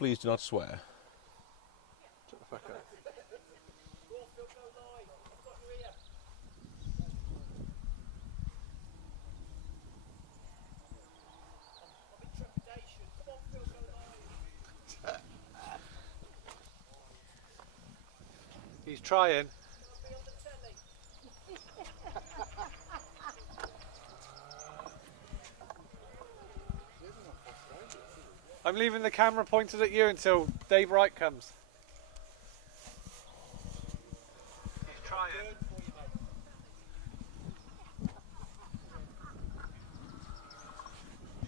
Please do not swear. Shut the fuck up. He's trying. I'm leaving the camera pointed at you until Dave Wright comes. He's trying.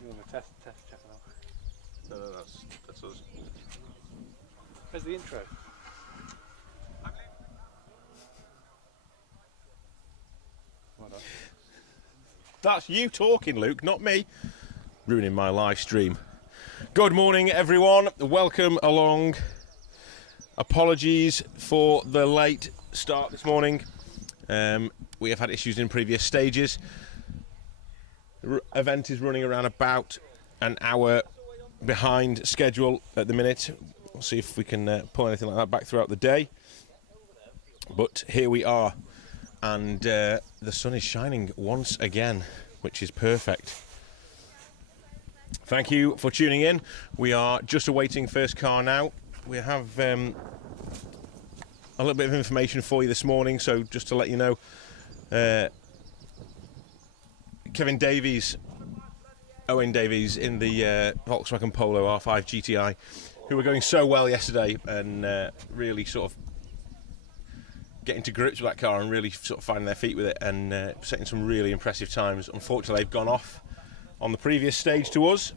You want to test check it out? No, that's us. Where's the intro? That's you talking, Luke, not me. Ruining my live stream. Good morning, everyone. Welcome along. Apologies for the late start this morning. We have had issues in previous stages. Event is running around about an hour behind schedule at the minute. We'll see if we can pull anything like that back throughout the day. But here we are. And the sun is shining once again, which is perfect. Thank you for tuning in. We are just awaiting first car now. We have a little bit of information for you this morning, so just to let you know, Owen Davies in the Volkswagen Polo R5 GTI, who were going so well yesterday and really sort of getting to grips with that car and really sort of finding their feet with it and setting some really impressive times. Unfortunately, they've gone off on the previous stage to us,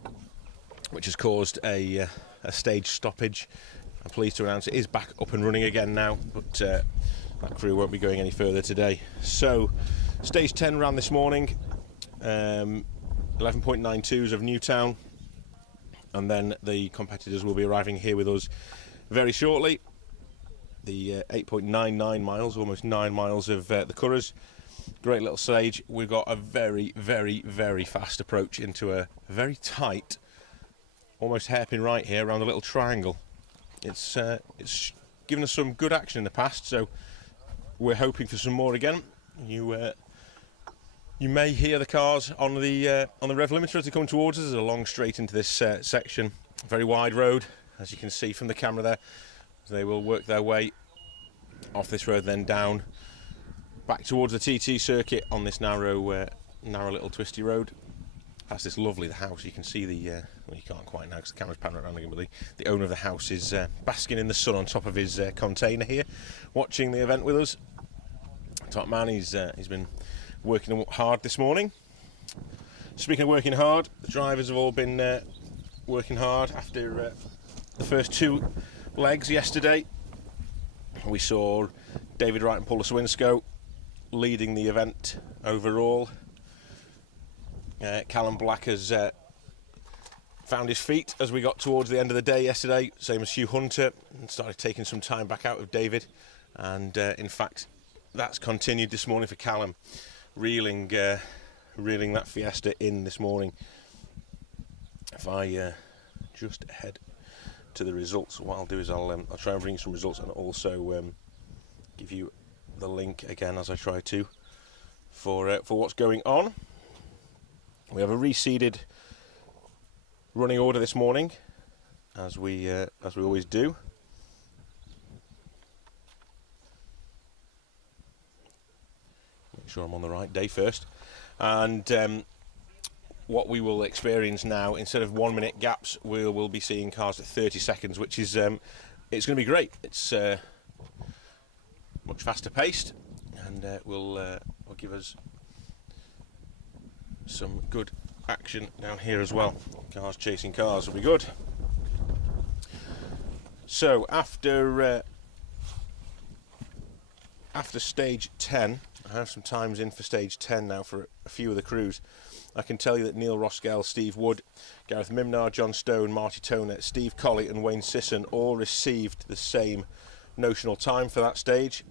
which has caused a stage stoppage. I'm pleased to announce it is back up and running again now, but that crew won't be going any further today. So, stage 10 ran this morning, 11.92s of Newtown, and then the competitors will be arriving here with us very shortly. The 8.99 miles, almost 9 miles of the Curras. Great little stage. We've got a very, very, very fast approach into a very tight, almost hairpin right here around a little triangle. It's given us some good action in the past, so we're hoping for some more again. You may hear the cars on the rev limiter as they come towards us. There's a long straight into this section, very wide road, as you can see from the camera there. They will work their way off this road, then down back towards the TT circuit on this narrow little twisty road. Past this lovely house. You can see well, you can't quite now because the camera's panning around again, but the owner of the house is basking in the sun on top of his container here, watching the event with us. Top man, he's been working hard this morning. Speaking of working hard, the drivers have all been working hard after the first two legs yesterday. We saw David Wright and Paul Swinsko leading the event overall. Callum Black has found his feet as we got towards the end of the day yesterday, same as Hugh Hunter, and started taking some time back out of David, and in fact that's continued this morning for Callum, reeling that Fiesta in this morning. If I just head to the results, what I'll do is I'll try and bring you some results and also give you the link again as I try to for what's going on. We have a reseeded running order this morning, as we always do. Make sure I'm on the right day first, and what we will experience now, instead of 1 minute gaps, we'll be seeing cars at 30 seconds, which is it's going to be great. It's much faster paced, and will give us some good action down here as well. Cars chasing cars will be good. So after stage 10, I have some times in for stage 10 now for a few of the crews. I can tell you that Neil Roskell, Steve Wood, Gareth Mimnar, John Stone, Marty Toner, Steve Colley and Wayne Sisson all received the same notional time for that stage,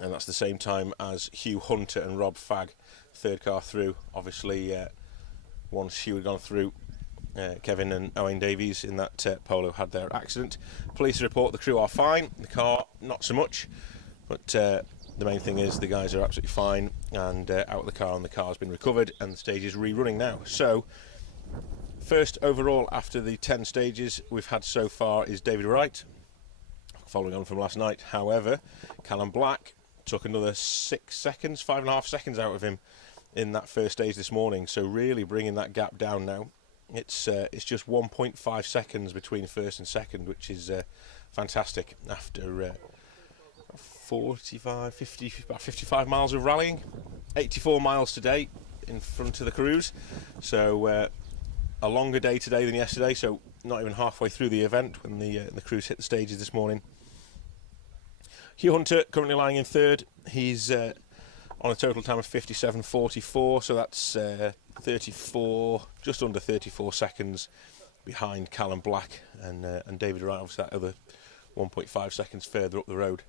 and that's the same time as Hugh Hunter and Rob Fagg, third car through. Obviously once Hugh had gone through, Kevin and Owen Davies in that polo had their accident. Police report the crew are fine, the car not so much, but the main thing is the guys are absolutely fine and out of the car, and the car's been recovered and the stage is rerunning now. So first overall after the 10 stages we've had so far is David Wright, following on from last night. However, Callum Black took another 6 seconds, 5.5 seconds out of him in that first stage this morning, so really bringing that gap down now. It's just 1.5 seconds between first and second, which is fantastic after 45, 50, about 55 miles of rallying. 84 miles today in front of the crews, so a longer day today than yesterday, so not even halfway through the event when the crews hit the stages this morning. Hugh Hunter currently lying in third. He's on a total time of 57.44, so that's 34, just under 34 seconds behind Callum Black and David Wright, obviously that other 1.5 seconds further up the road.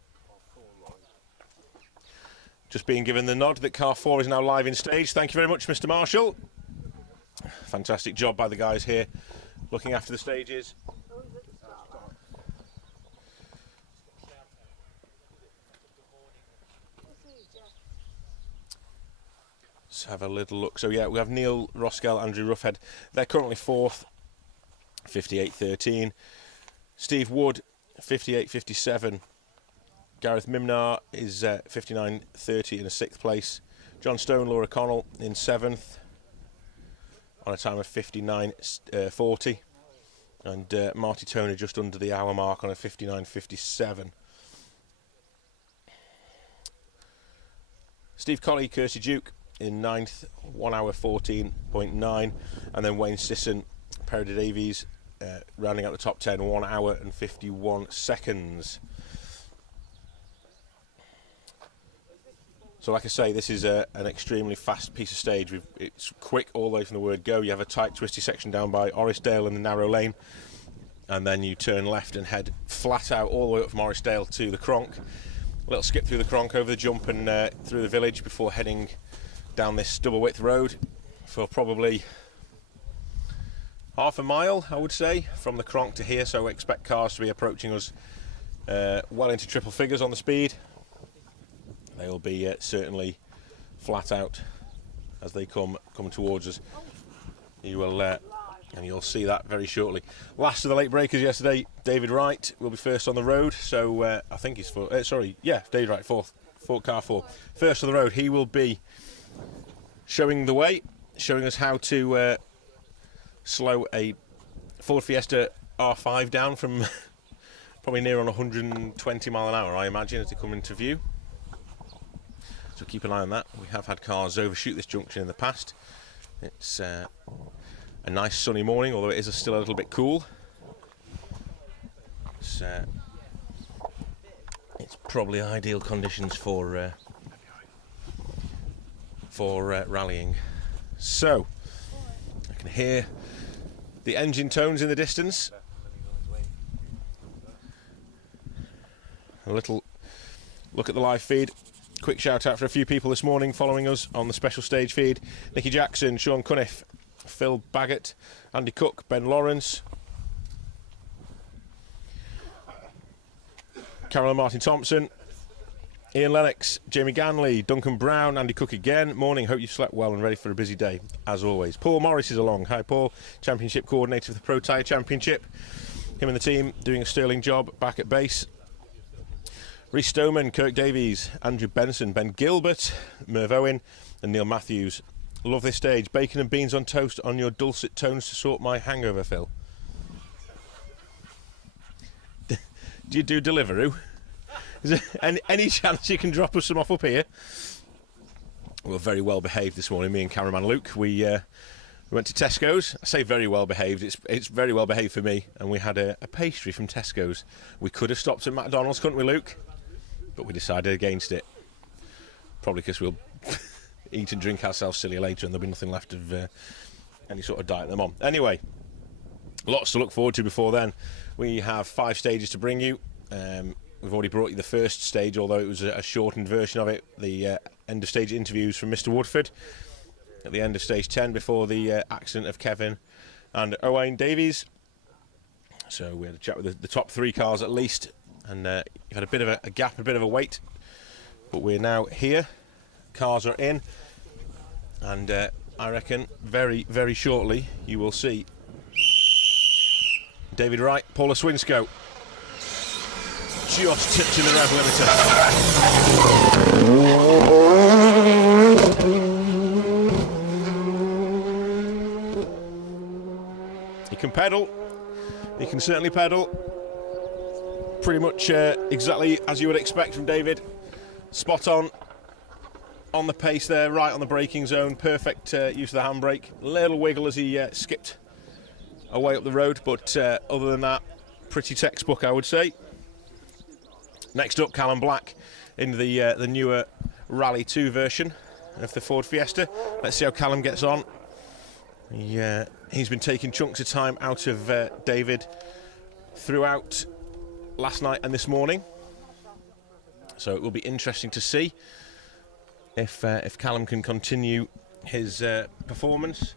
Just being given the nod that car 4 is now live in stage. Thank you very much, Mr. Marshall. Fantastic job by the guys here looking after the stages. Let's have a little look. So yeah, we have Neil Roskell, Andrew Roughhead. They're currently 4th, 58.13. Steve Wood, 58.57. Gareth Mimnar is 59.30 in a 6th place. John Stone, Laura Connell in 7th on a time of 59.40. And Marty Toner just under the hour mark on a 59.57. Steve Colley, Kirsty Duke in 9th, 1 hour 14.9, and then Wayne Sisson, Perry Davies, rounding out the top 10, 1 hour and 51 seconds. So like I say, this is an extremely fast piece of stage. It's quick all the way from the word go. You have a tight twisty section down by Orrisdale in the narrow lane, and then you turn left and head flat out all the way up from Orrisdale to the Cronk. A little skip through the Cronk, over the jump and through the village before heading down this double width road for probably half a mile, I would say, from the Cronk to here. So expect cars to be approaching us well into triple figures on the speed. They will be certainly flat out as they come towards us. You will and you'll see that very shortly. Last of the late breakers yesterday, David Wright will be first on the road. So I think he's David Wright, car 4, first on the road. He will be showing the way, showing us how to slow a Ford Fiesta R5 down from probably near on 120 mile an hour, I imagine, as they come into view. So keep an eye on that. We have had cars overshoot this junction in the past. It's a nice sunny morning, although it is still a little bit cool. It's probably ideal conditions for rallying. So I can hear the engine tones in the distance. A little look at the live feed. Quick shout out for a few people this morning following us on the special stage feed. Nicky Jackson, Sean Cunniff, Phil Baggett, Andy Cook, Ben Lawrence, Carolyn Martin Thompson, Ian Lennox, Jamie Ganley, Duncan Brown, Andy Cook again. Morning, hope you slept well and ready for a busy day, as always. Paul Morris is along. Hi Paul, Championship Coordinator of the Pro Tyre Championship. Him and the team doing a sterling job back at base. Rhys Stoneman, Kirk Davies, Andrew Benson, Ben Gilbert, Merv Owen and Neil Matthews. Love this stage. Bacon and beans on toast on your dulcet tones to sort my hangover, Phil. Do you do Deliveroo? Is there any chance you can drop us some off up here? We're very well behaved this morning, me and cameraman Luke. We went to Tesco's. I say very well behaved. It's very well behaved for me. And we had a pastry from Tesco's. We could have stopped at McDonald's, couldn't we, Luke? But we decided against it. Probably because we'll eat and drink ourselves silly later and there'll be nothing left of any sort of diet them on. Anyway, lots to look forward to before then. We have 5 stages to bring you. We've already brought you the first stage, although it was a shortened version of it. The end of stage interviews from Mr. Woodford at the end of stage 10 before the accident of Kevin and Owain Davies. So we had a chat with the top 3 cars at least, and you've had a bit of a gap, a bit of a wait, but we're now here. Cars are in, and I reckon very, very shortly you will see David Wright, Paula Swinscoe just touching the rev limiter. He can pedal, he can certainly pedal, pretty much exactly as you would expect from David. Spot on the pace there, right on the braking zone, perfect use of the handbrake. Little wiggle as he skipped away up the road, but other than that, pretty textbook, I would say. Next up, Callum Black in the newer Rally 2 version of the Ford Fiesta. Let's see how Callum gets on. He's been taking chunks of time out of David throughout last night and this morning, so it will be interesting to see if Callum can continue his performance.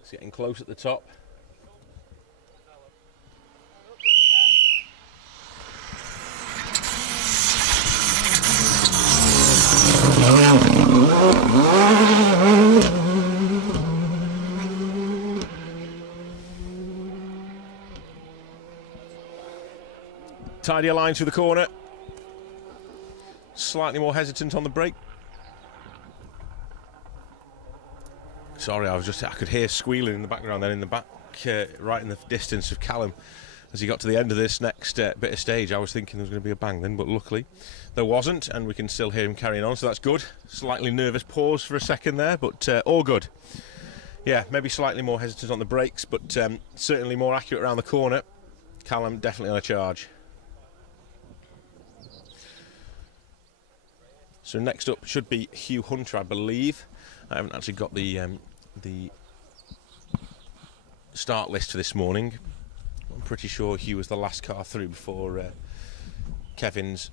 He's getting close at the top. Tidier line through the corner. Slightly more hesitant on the brake. Sorry, I could hear squealing in the background then in the back, right in the distance of Callum. As he got to the end of this next bit of stage, I was thinking there was going to be a bang then, but luckily there wasn't, and we can still hear him carrying on, so that's good. Slightly nervous pause for a second there, but all good. Yeah, maybe slightly more hesitant on the brakes, but certainly more accurate around the corner. Callum definitely on a charge. So next up should be Hugh Hunter, I believe. I haven't actually got the start list for this morning. I'm pretty sure Hugh was the last car through before Kevin's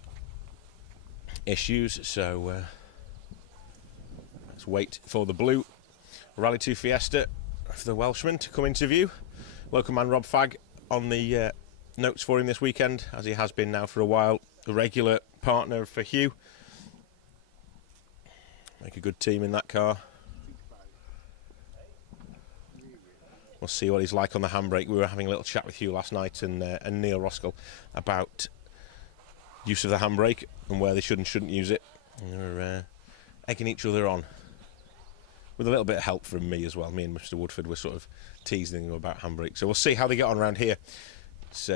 issues. So let's wait for the blue Rally 2 Fiesta for the Welshman to come into view. Local man Rob Fagg on the notes for him this weekend, as he has been now for a while. A regular partner for Hugh. Make a good team in that car. We'll see what he's like on the handbrake. We were having a little chat with Hugh last night and Neil Roskell about use of the handbrake and where they should and shouldn't use it. And they're egging each other on. With a little bit of help from me as well. Me and Mr. Woodford were sort of teasing them about handbrake. So we'll see how they get on around here. It's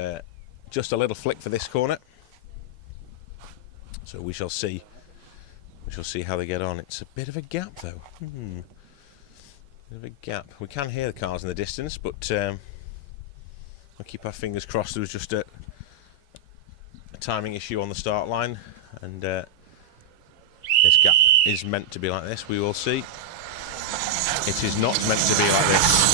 just a little flick for this corner. So we shall see. We shall see how they get on. It's a bit of a gap, though. Bit of a gap. We can hear the cars in the distance, but we'll keep our fingers crossed. There was just a timing issue on the start line, and this gap is meant to be like this. We will see. It is not meant to be like this.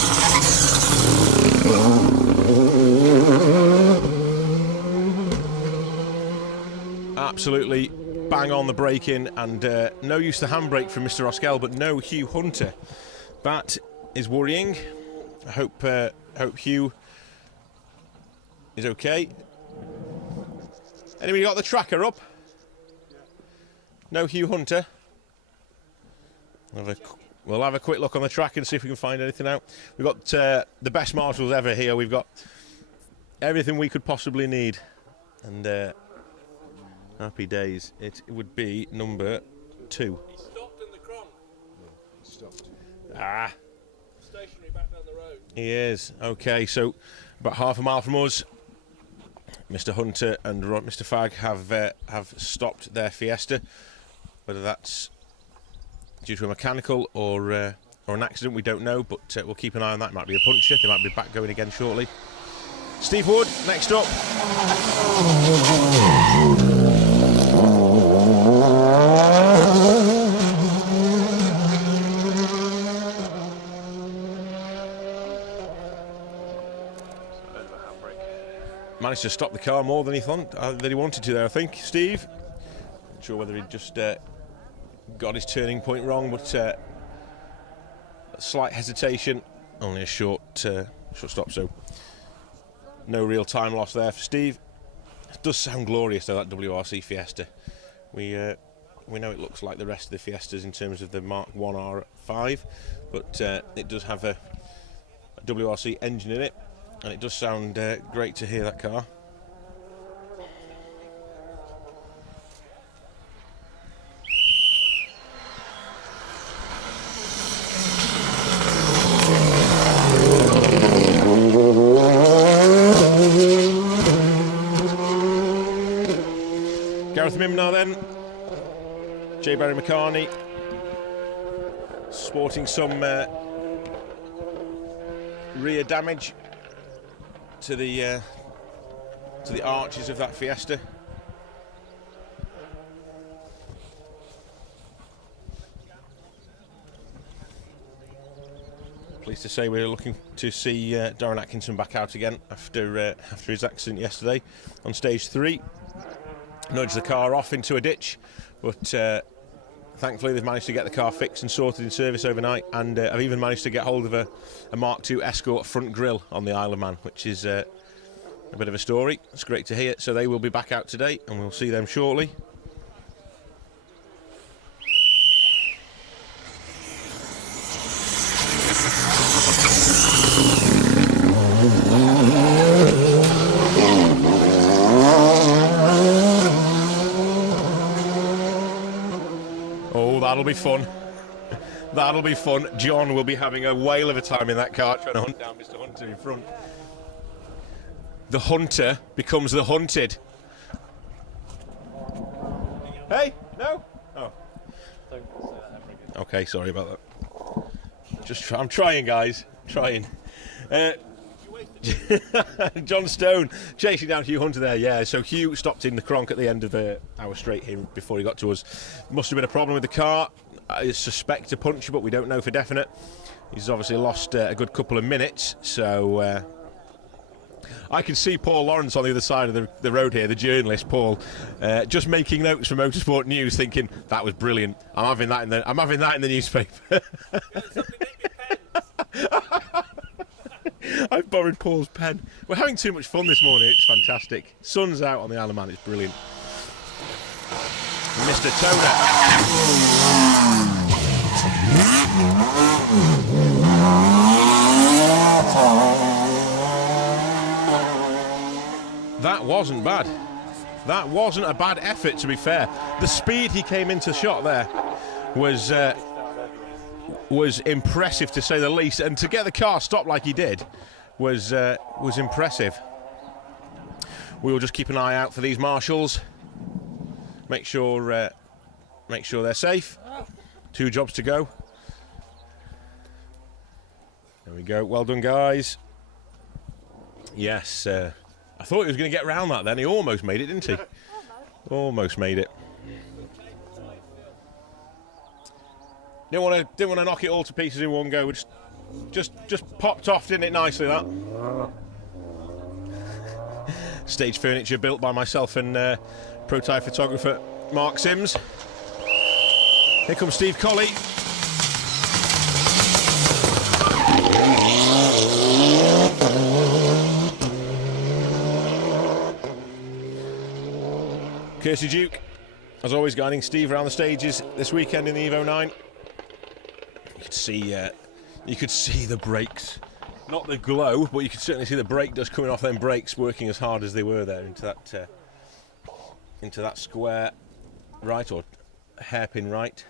Absolutely bang on the braking, and no use of the handbrake from Mr. Roskell, but no Hugh Hunter. That is worrying. I hope Hugh is okay. Anybody got the tracker up? No Hugh Hunter. We'll have a quick look on the track and see if we can find anything out. We've got the best marshals ever here. We've got everything we could possibly need, and happy days. It would be number 2. He stopped in the cron. Yeah, he stopped. Ah. Stationary back down the road. He is. Okay, so about half a mile from us, Mr. Hunter and Mr. Fagg have stopped their Fiesta. Whether that's due to a mechanical or an accident, we don't know, but we'll keep an eye on that. It might be a puncture. They might be back going again shortly. Steve Wood, next up. Managed to stop the car more than he thought that he wanted to there, I think. Steve, not sure whether he just got his turning point wrong, but slight hesitation only a short stop, so no real time loss there for Steve. It does sound glorious though, that WRC Fiesta. We know it looks like the rest of the Fiestas in terms of the Mark 1R5, but it does have a WRC engine in it, and it does sound great to hear that car. Gareth Mimnar then, J. Barry McCarney, sporting some rear damage to the arches of that Fiesta. Pleased to say we're looking to see Darren Atkinson back out again after his accident yesterday on stage 3. Nudged the car off into a ditch, but thankfully they've managed to get the car fixed and sorted in service overnight, and I've even managed to get hold of a Mark II Escort front grille on the Isle of Man, which is a bit of a story. It's great to hear. So they will be back out today, and we'll see them shortly. That'll be fun. That'll be fun. John will be having a whale of a time in that car trying to hunt down Mr. Hunter in front. The hunter becomes the hunted. Hey, no? Oh. Okay, sorry about that. I'm trying, guys. Trying. John Stone chasing down Hugh Hunter there, yeah. So Hugh stopped in the cronk at the end of our straight here before he got to us. Must have been a problem with the car. I suspect a puncture, but we don't know for definite. He's obviously lost a good couple of minutes, so I can see Paul Lawrence on the other side of the road here, the journalist Paul, just making notes for Motorsport News, thinking that was brilliant. I'm having that in the newspaper. I've borrowed Paul's pen. We're having too much fun this morning. It's fantastic. Sun's out on the Isle of Man. It's brilliant. Mr. Toner. That wasn't bad. That wasn't a bad effort, to be fair. The speed he came into shot there was impressive, to say the least, and to get the car stopped like he did was impressive. We will just keep an eye out for these marshals. Make sure they're safe. 2 jobs to go. There we go. Well done, guys. Yes, I thought he was going to get round that then. He almost made it, didn't he? Almost made it. Didn't want to knock it all to pieces in one go. We just popped off, didn't it? Nicely, that. Stage furniture built by myself and prototype photographer Mark Sims. Here comes Steve Colley. Kirsty Duke, as always, guiding Steve around the stages this weekend in the Evo 9. You could see the brakes, not the glow, but you could certainly see the brake dust coming off them brakes, working as hard as they were there into that square right, or hairpin right.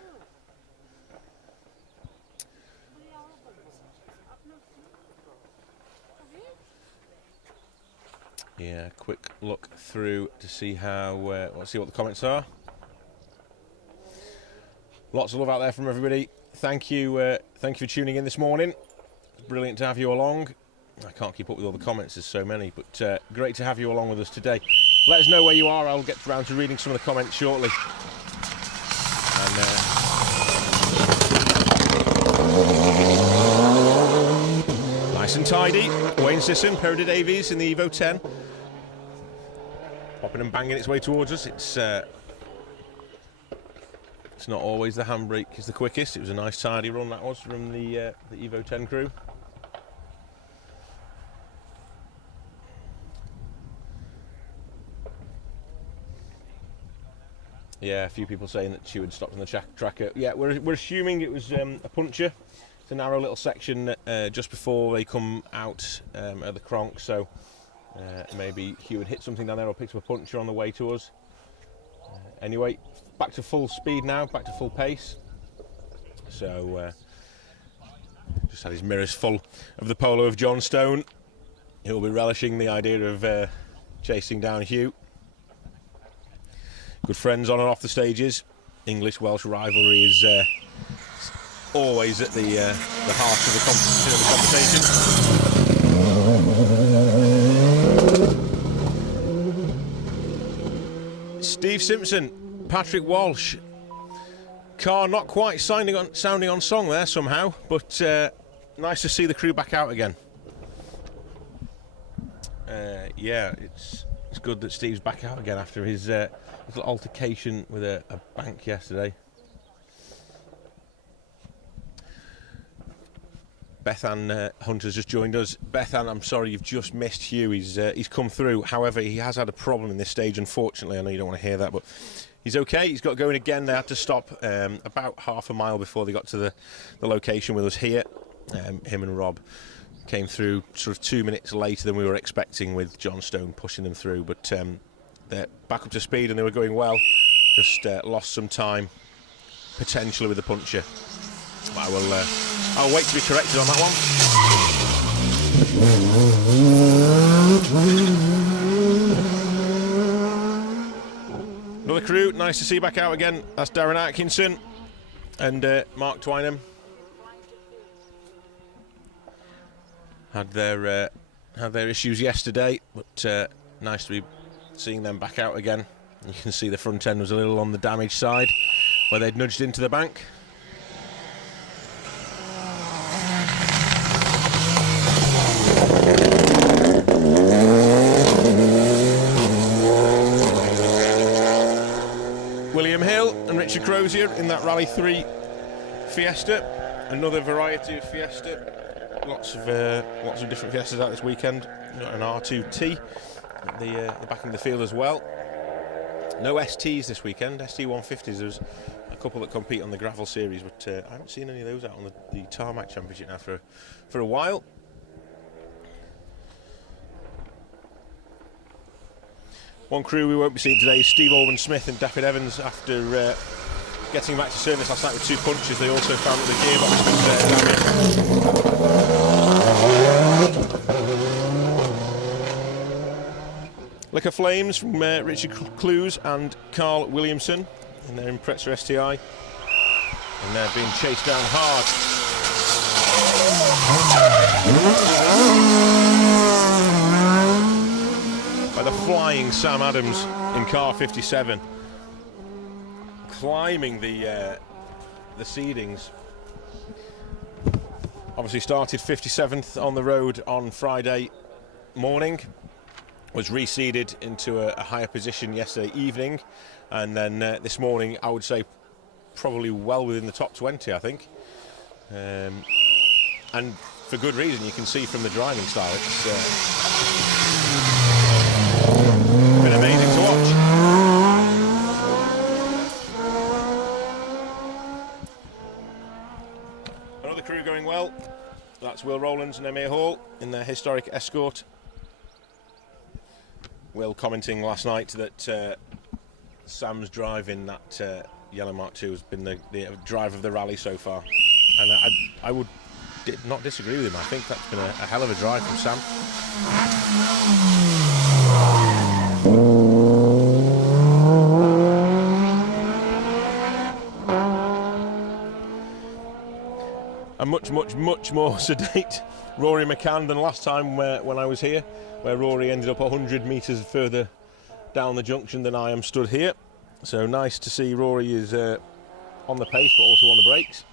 Yeah, quick look through to see let's see what the comments are. Lots of love out there from everybody. Thank you for tuning in this morning. It's brilliant to have you along. I can't keep up with all the comments, there's so many, but great to have you along with us today. Let us know where you are. I'll get around to reading some of the comments shortly. And nice and tidy. Wayne Sisson, Peridid AVs in the Evo 10. Popping and banging its way towards us. It's not always the handbrake is the quickest. It was a nice tidy run that was from the Evo 10 crew. Yeah, a few people saying that she would stopped on the tracker. Yeah, we're assuming it was a puncture. It's a narrow little section just before they come out at the cronk, so maybe Hugh had hit something down there or picked up a puncture on the way to us. Anyway, back to full speed now, back to full pace. So just had his mirrors full of the polo of John Stone. He'll be relishing the idea of chasing down Hugh. Good friends on and off the stages. English-Welsh rivalry is always at the heart of the conversation. Steve Simpson, Patrick Walsh. Car not quite sounding on song there somehow, but nice to see the crew back out again. Yeah, it's good that Steve's back out again after his little altercation with a bank yesterday. Bethan Hunter's just joined us. Bethan, I'm sorry you've just missed Hugh. He's come through. However, he has had a problem in this stage, unfortunately. I know you don't want to hear that, but he's okay. He's got going again. They had to stop about half a mile before they got to the location with us here. Him and Rob came through sort of 2 minutes later than we were expecting, with John Stone pushing them through, but they're back up to speed and they were going well. Just lost some time potentially with the puncture. But I'll wait to be corrected on that one. Another crew, nice to see back out again. That's Darren Atkinson and Mark Twynham. Had their issues yesterday, but nice to be seeing them back out again. You can see the front end was a little on the damaged side where they'd nudged into the bank. William Hill and Richard Crozier in that Rally 3 Fiesta. Another variety of Fiesta. Lots of different Fiestas out this weekend. Got an R2T at the back of the field as well. No STs this weekend. ST150s. There's a couple that compete on the gravel series, but I haven't seen any of those out on the tarmac championship now for a while. One crew we won't be seeing today is Steve Alban-Smith and David Evans. After getting back to service last night with 2 punches, they also found that the gearbox was damaged. Liquor Flames from Richard Clues and Carl Williamson in their Impreza STI, and they're being chased down hard. By the flying Sam Adams in car 57, climbing the seedings. Obviously started 57th on the road on Friday morning, was reseeded into a higher position yesterday evening, and then this morning I would say probably well within the top 20, I think, and for good reason. You can see from the driving style it's been amazing to watch. Another crew going well. That's Will Rowlands and Emir Hall in their historic Escort. Will commenting last night that Sam's drive in that Yellow Mark II has been the drive of the rally so far, and I would not disagree with him. I think that's been a hell of a drive from Sam. A much more sedate Rory McCann than last time when I was here, where Rory ended up 100 metres further down the junction than I am stood here. So nice to see Rory is on the pace but also on the brakes.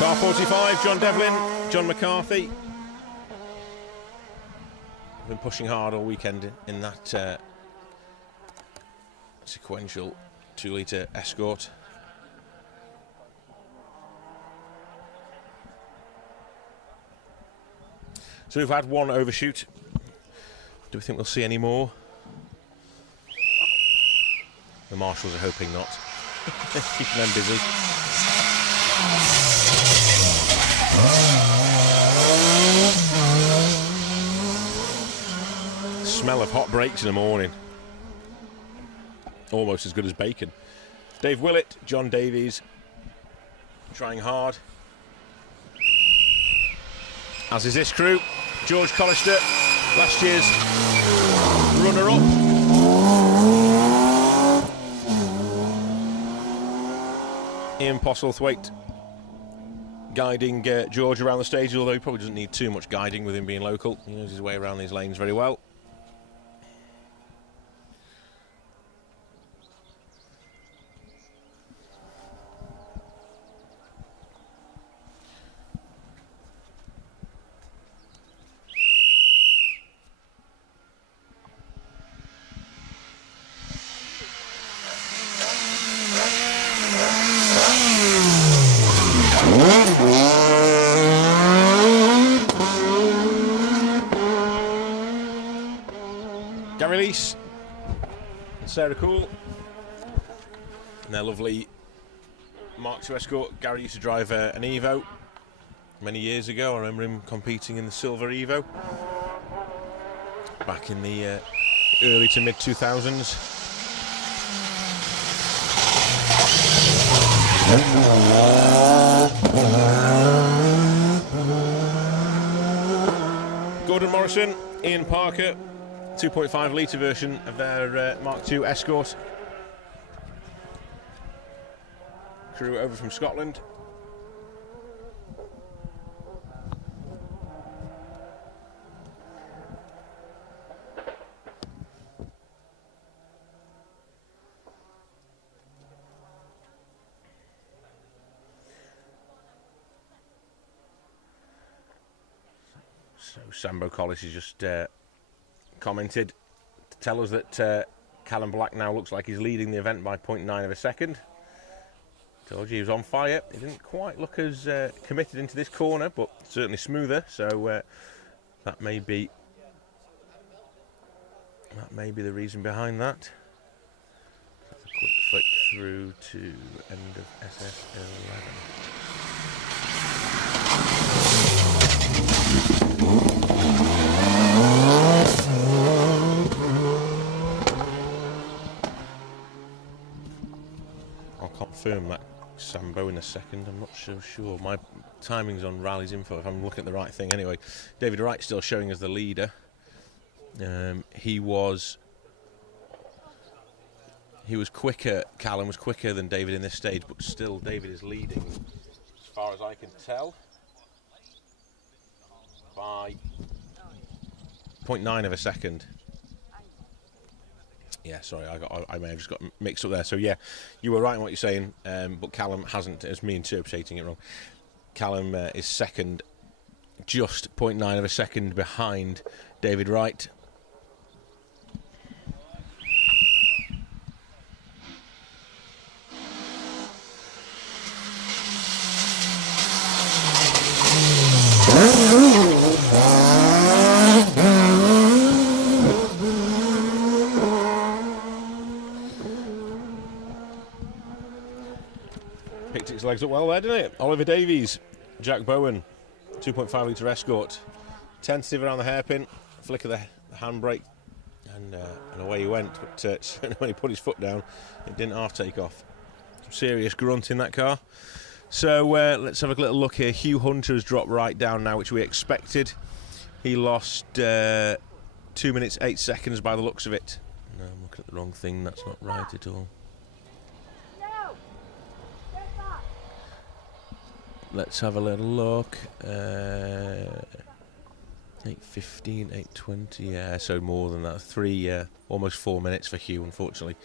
Car 45, John Devlin, John McCarthy. Been pushing hard all weekend in that sequential 2-litre Escort. So we've had one overshoot. Do we think we'll see any more? The marshals are hoping not. Keeping them busy. Smell of hot brakes in the morning. Almost as good as bacon. Dave Willett, John Davies, trying hard. As is this crew. George Collister, last year's runner-up. Ian Postlethwaite guiding George around the stage, although he probably doesn't need too much guiding with him being local. He knows his way around these lanes very well. Gary Lease and Sarah Cool and their lovely Mark II Escort. Gary used to drive an Evo many years ago. I remember him competing in the silver Evo back in the early to mid 2000s. Gordon Morrison, Ian Parker, 2.5 litre version of their Mark II Escort. Crew over from Scotland. So Sambo Collis has just commented to tell us that Callum Black now looks like he's leading the event by 0.9 of a second. Told you he was on fire. He didn't quite look as committed into this corner, but certainly smoother. So that may be the reason behind that. That's a quick flick through to end of SS11. I'll confirm that Sambo in a second. I'm not so sure. My timing's on Rally's info if I'm looking at the right thing. Anyway, David Wright still showing as the leader. He was quicker. Callum was quicker than David in this stage, but still David is leading as far as I can tell by 0.9 of a second. Yeah, sorry, I may have just got mixed up there. So yeah, you were right in what you're saying, but Callum hasn't. It's me interpreting it wrong. Callum is second, just 0.9 of a second behind David Wright. Picked its legs up well there, didn't it? Oliver Davies, Jack Bowen, 2.5 litre Escort, tentative around the hairpin, flick of the handbrake, and away he went. But when he put his foot down, it didn't half take off. Some serious grunt in that car. So let's have a little look here. Hugh Hunter has dropped right down now, which we expected. He lost 2 minutes 8 seconds by the looks of it. No, I'm looking at the wrong thing. That's not right at all. Let's have a little look. 8:15, 8:20. Yeah, so more than that. Almost 4 minutes for Hugh, unfortunately.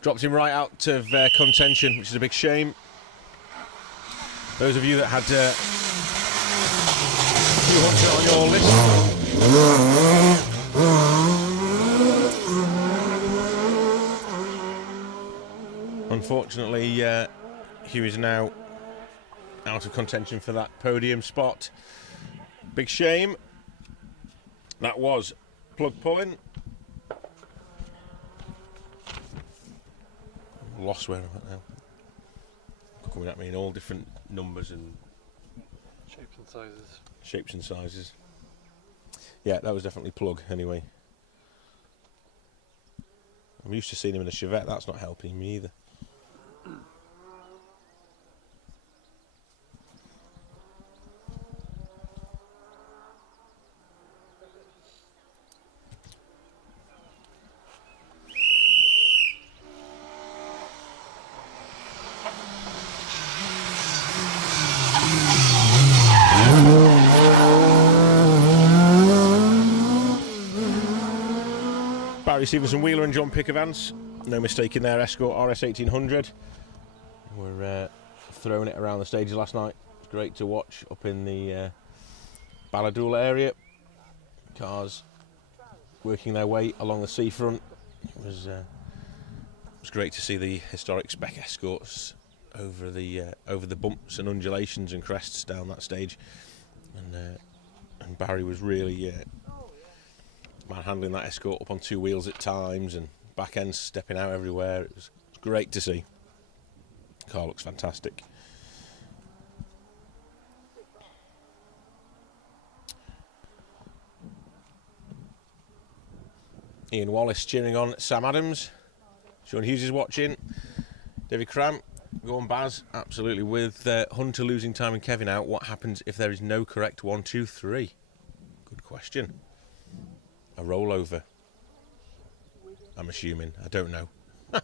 Dropped him right out of contention, which is a big shame. Those of you that had Hugh Hunter on your list, unfortunately, Hugh is now out of contention for that podium spot. Big shame. That was plug pulling. I'm lost where I'm at now. Coming at me in all different numbers and shapes and sizes. Yeah, that was definitely plug anyway. I'm used to seeing him in a Chevette. That's not helping me either. Barry Stevenson Wheeler and John Pickavance, no mistake in their Escort RS 1800. We're throwing it around the stages last night. It's great to watch up in the Balladoola area. Cars working their way along the seafront. It was great to see the historic spec Escorts over the bumps and undulations and crests down that stage, and Barry was really manhandling that Escort up on two wheels at times and back ends stepping out everywhere. It was great to see. The car looks fantastic. Ian Wallace cheering on Sam Adams. Sean Hughes is watching. David Cramp, go on Baz, absolutely. With Hunter losing time and Kevin out, what happens if there is no correct 1, 2, 3? Good question. A rollover, I'm assuming. I don't know. I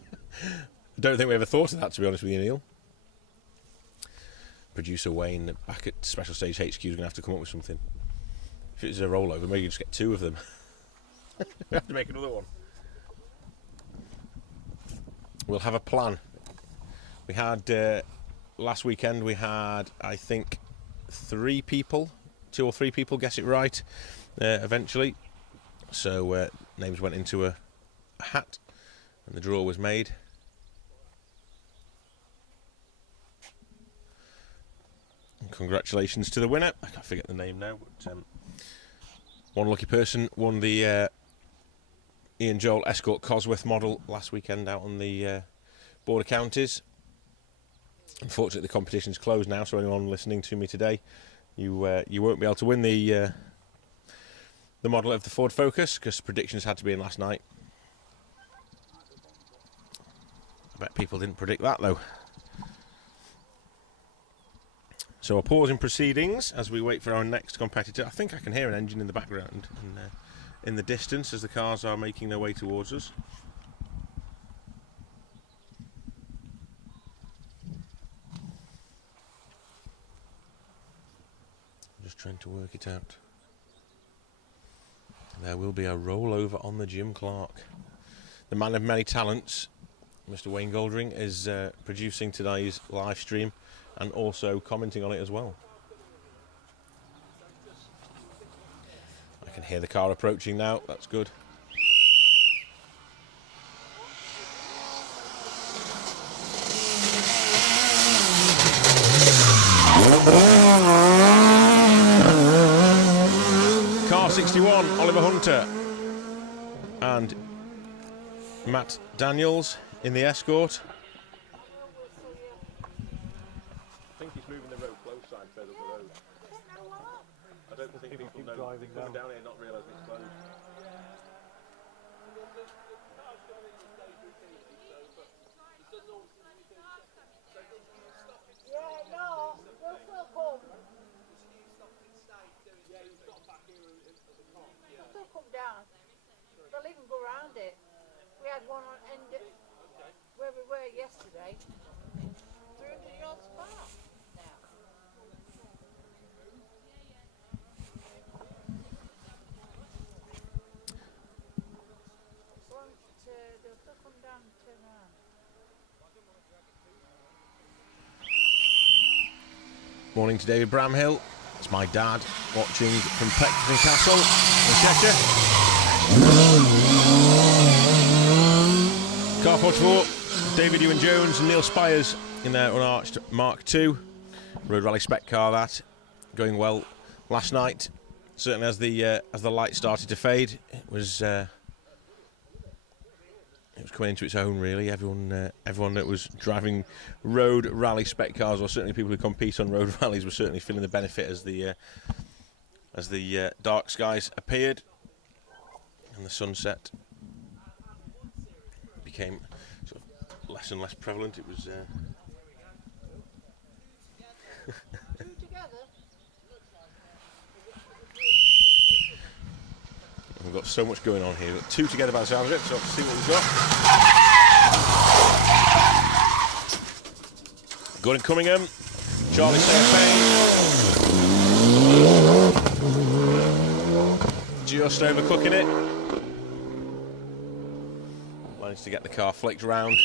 don't think we ever thought of that, to be honest with you, Neil. Producer Wayne back at Special Stage HQ is going to have to come up with something. If it's a rollover, maybe you just get 2 of them. We have to make another one. We'll have a plan. We had last weekend, we had, I think, 3 people, 2 or 3 people guess it right eventually. So names went into a hat and the draw was made. And congratulations to the winner. I can't forget the name now, but one lucky person won the Ian Joel Escort Cosworth model last weekend out on the border counties. Unfortunately, the competition's closed now, so anyone listening to me today, you won't be able to win the model of the Ford Focus, because predictions had to be in last night. I bet people didn't predict that though. So a pause in proceedings as we wait for our next competitor. I think I can hear an engine in the background in the distance as the cars are making their way towards us. I'm just trying to work it out. There will be a rollover on the Jim Clark. The man of many talents, Mr. Wayne Goldring, is producing today's live stream and also commenting on it as well. I can hear the car approaching now, that's good. Car 61, Oliver Hunter and Matt Daniels in the Escort. I think he's moving the road close side further up the road. I don't think people know coming down here not realising it's closed. Yeah, no, we'll still come. They'll still come down. They'll even go around it. We had one on end where we were yesterday. 300 yards apart now. They'll still come down and turn around. Morning to David Bramhill. It's my dad watching from Peckham Castle in Cheshire. Car 44, David Ewan Jones and Neil Spires in their unarched Mark II. Road Rally spec car that. Going well last night certainly as the light started to fade, it was coming into its own. Really, everyone that was driving road rally spec cars, or certainly people who compete on road rallies, were certainly feeling the benefit as the dark skies appeared and the sunset became sort of less and less prevalent. It was. Two together. We've got so much going on here. We've got two together by the sound of it, so let's see what we've got. Gordon Cunningham, Charlie Sayer-Payne, just overcooking it. Managed to get the car flicked round.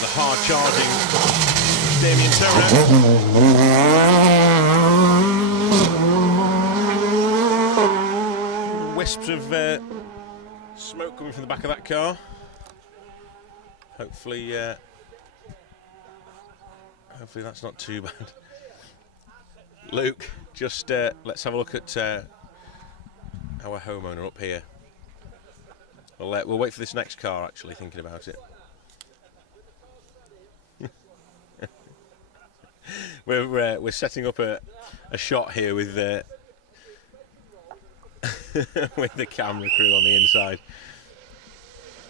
The hard charging Damien Turner. Wisps of smoke coming from the back of that car. Hopefully that's not too bad. Luke, just let's have a look at our homeowner up here. We'll wait for this next car, actually, thinking about it. We're setting up a shot here with with the camera crew on the inside.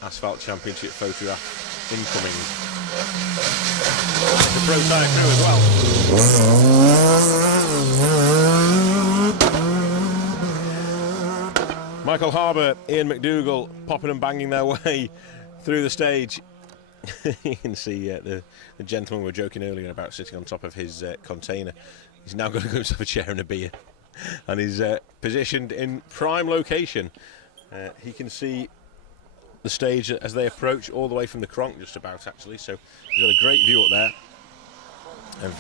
Asphalt Championship photograph incoming. The Pro Tyre crew as well. Michael Harbour, Ian McDougall popping and banging their way through the stage. You can see the gentleman we were joking earlier about sitting on top of his container. He's now got to go himself a chair and a beer, and he's positioned in prime location. He can see the stage as they approach all the way from the cronk, just about, actually. So he's got a great view up there of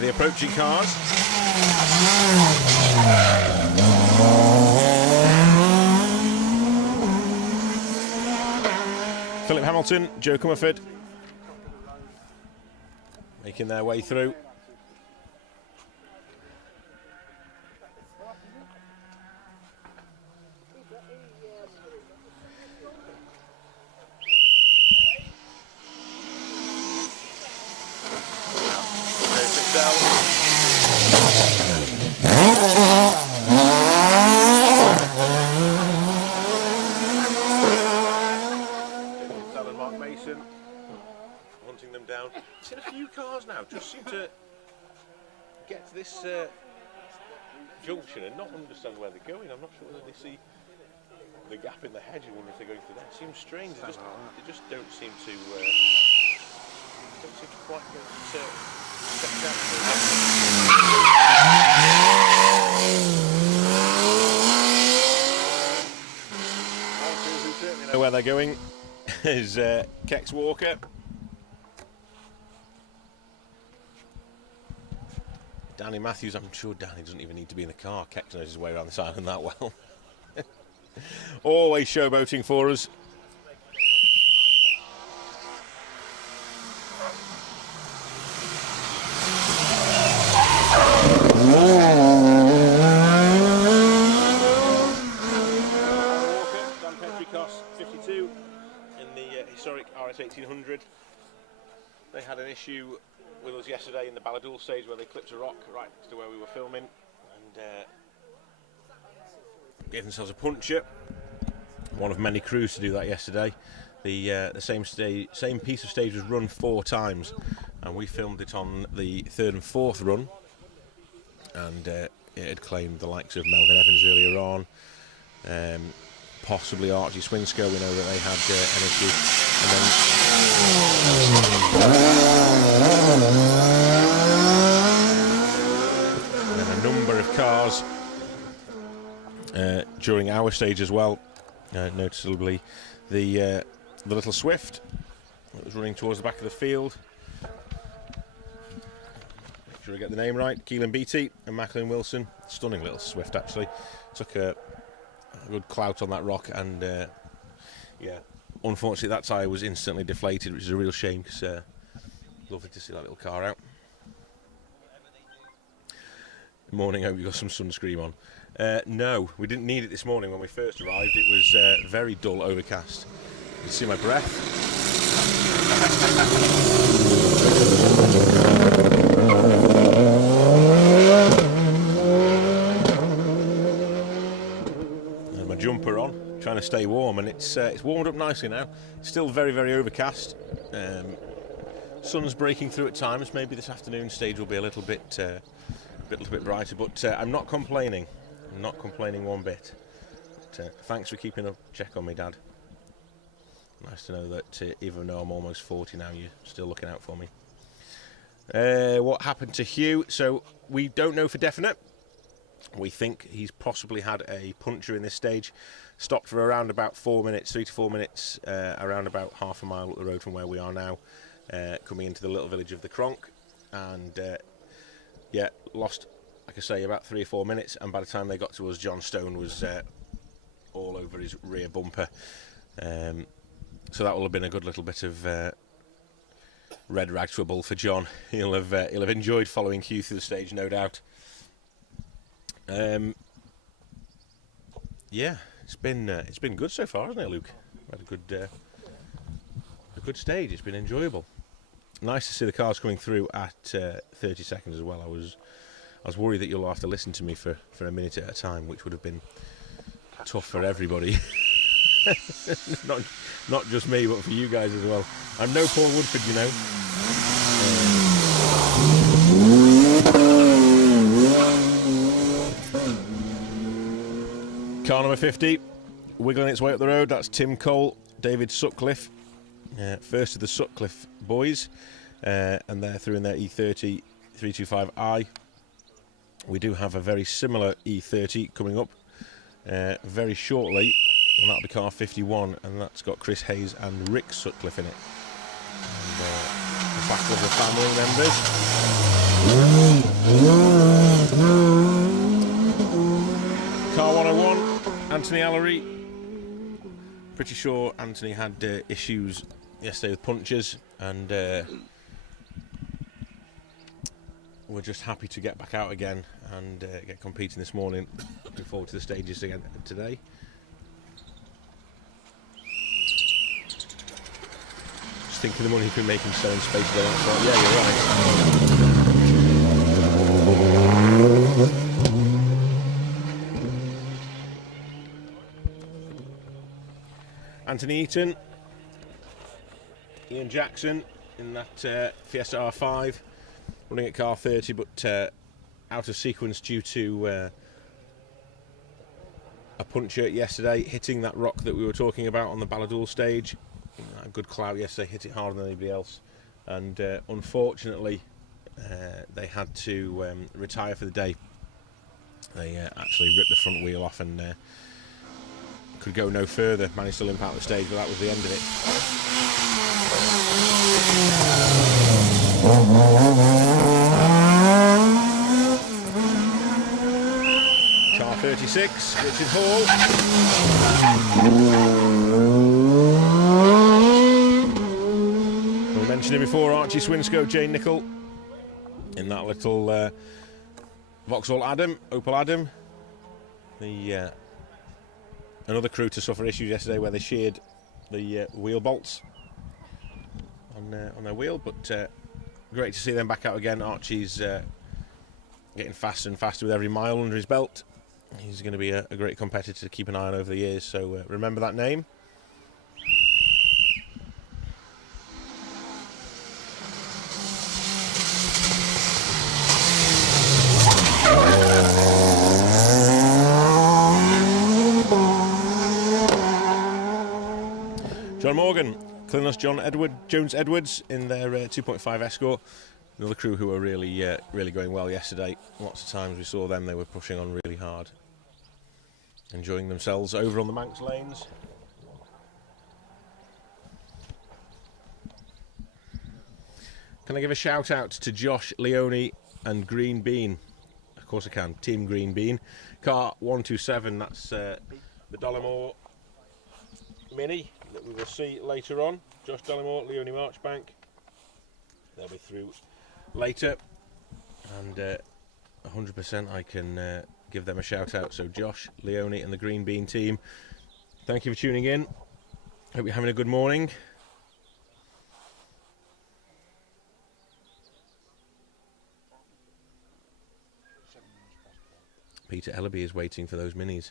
the approaching cars. Philip Hamilton, Joe Comerford making their way through. Hunting them down. Seen a few cars now just seem to get to this junction and not understand where they're going. I'm not sure whether they see the gap in the hedge and wonder if they're going through that. It seems strange. They just don't seem to quite get step down. Who certainly know where they're going is Kex Walker. Danny Matthews, I'm sure Danny doesn't even need to be in the car. Kex knows his way around this island that well. Always showboating for us. Dan Petrikos, 52 in the historic RS 1800. They had an issue with us yesterday in the Balladool stage where they clipped a rock right next to where we were filming and gave themselves a puncture. One of many crews to do that yesterday. The same piece of stage was run 4 times, and we filmed it on the 3rd and 4th run, and it had claimed the likes of Melvin Evans earlier on, possibly Archie Swinsko. We know that they had an issue, and then a number of cars during our stage as well. Noticeably, the little Swift that was running towards the back of the field. Make sure I get the name right. Keelan Beattie and Macklin Wilson. Stunning little Swift, actually. Took a good clout on that rock, and yeah, unfortunately that tyre was instantly deflated, which is a real shame because lovely to see that little car out. Morning, hope you got some sunscreen on. No, we didn't need it this morning when we first arrived. It was very dull, overcast. You can see my breath. And my jumper on, trying to stay warm, and it's warmed up nicely now. Still very, very overcast. Sun's breaking through at times. Maybe this afternoon stage will be a little bit brighter, but I'm not complaining. I'm not complaining one bit. But, thanks for keeping a check on me, Dad. Nice to know that even though I'm almost 40 now, you're still looking out for me. What happened to Hugh? So we don't know for definite. We think he's possibly had a puncture in this stage. Stopped for around about 4 minutes, 3 to 4 minutes, around about half a mile up the road from where we are now, coming into the little village of the Cronk, and yeah, lost, like I say, about 3 or 4 minutes, and by the time they got to us, John Stone was all over his rear bumper. So that will have been a good little bit of red rag trouble for John. He'll have enjoyed following Hugh through the stage, no doubt. Yeah, it's been good so far, hasn't it, Luke? Had a good stage. It's been enjoyable. Nice to see the cars coming through at 30 seconds as well. I was worried that you'll have to listen to me for a minute at a time, which would have been tough for everybody. not just me, but for you guys as well. I'm no Paul Woodford, you know. Car number 50, wiggling its way up the road. That's Tim Cole, David Sutcliffe, first of the Sutcliffe boys, and they're through in their E30 325i. We do have a very similar E30 coming up very shortly, and that'll be car 51, and that's got Chris Hayes and Rick Sutcliffe in it. And the back of the family members. Car 101, Anthony Allery. Pretty sure Anthony had issues yesterday with punctures, and we're just happy to get back out again and get competing this morning. Looking forward to the stages again today. Just think of the money you can make in selling space there. Yeah, you're right. Anthony Eaton, Ian Jackson in that Fiesta R5, running at car 30, but out of sequence due to a puncture yesterday, hitting that rock that we were talking about on the Balladool stage. A good clout yesterday, hit it harder than anybody else, and unfortunately they had to retire for the day. They actually ripped the front wheel off and could go no further. Managed to limp out the stage, but that was the end of it. Car 36, Richard Hall. We mentioned it before, Archie Swinscoe, Jane Nicol in that little Vauxhall Adam, Opel Adam. The another crew to suffer issues yesterday where they sheared the wheel bolts on their wheel, but great to see them back out again. Archie's getting faster and faster with every mile under his belt. He's going to be a great competitor to keep an eye on over the years, so remember that name. John Morgan, Clinus Jones Edwards in their 2.5 Escort. Another crew who were really going well yesterday. Lots of times we saw them, they were pushing on really hard. Enjoying themselves over on the Manx lanes. Can I give a shout out to Josh, Leone and Green Bean? Of course I can, Team Green Bean. Car 127, that's the Dollimore Mini that we will see later on. Josh Dollimore, Leone Marchbank. They'll be through later. And 100% I can give them a shout out. So Josh, Leone and the Green Bean team, thank you for tuning in. Hope you're having a good morning. Peter Ellaby is waiting for those minis.